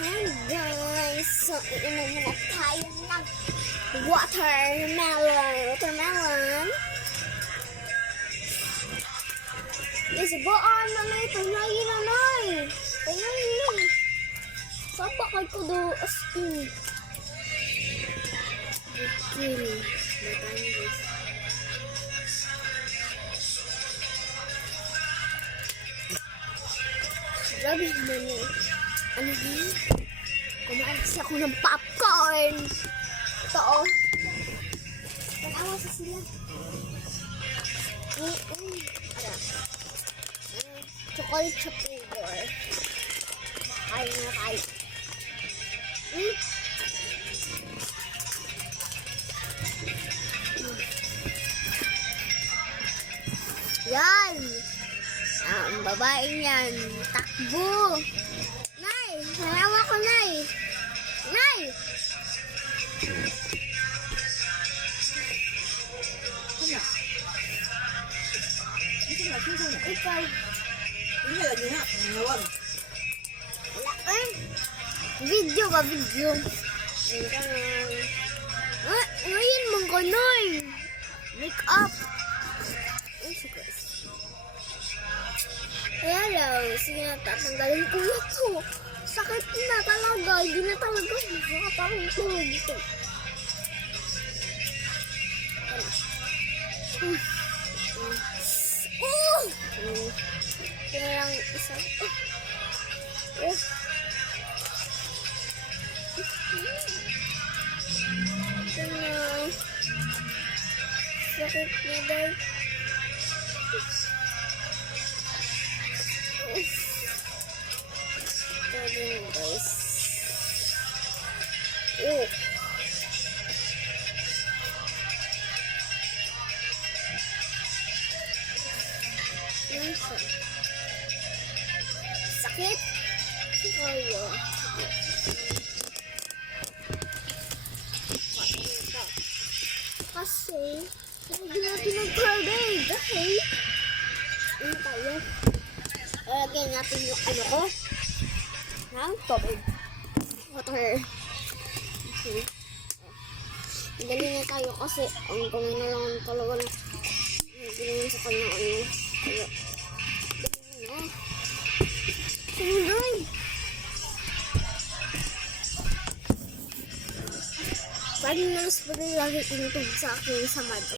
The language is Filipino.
Hey guys, so iinom muna tayo ng watermelon. Yes, baan na na ito, nanay. Nanay. Sapa kay ko do asking. Okay. Batang guys. Grabe naman yun. Ano yun? Kumain kasi ako ng popcorn. Ito oh. Tanawa sa sila. Chocolate chip flavor. Kain na tayo. Yan. Ang babae niyan. Takbo. Nay, halawa ko, Nay. Nay! Ikaw. Ini lagi nak ngawag. Wala ka. Video ba, video? Ngayon mong ko, Nay. Make up. Ay, sigos. Kaya lang, sige na, tatanggalin ko na to. Sakit na talaga, hindi na talaga makakatulog ito. Kaya lang isa. Sakit na dahil. Galing guys. Sakit? Ayo. Kasi hindi natin nag-carving. Dahil ano tayo? Lagyan natin yung ano ko ng tubig. Water. Okay. Dali na tayo kasi ang gawin na lang talaga na hindi sa kanya ano. Kaya dali na. Sunod. Pwede na mas pwede lagi tinutog sa akin sa mado.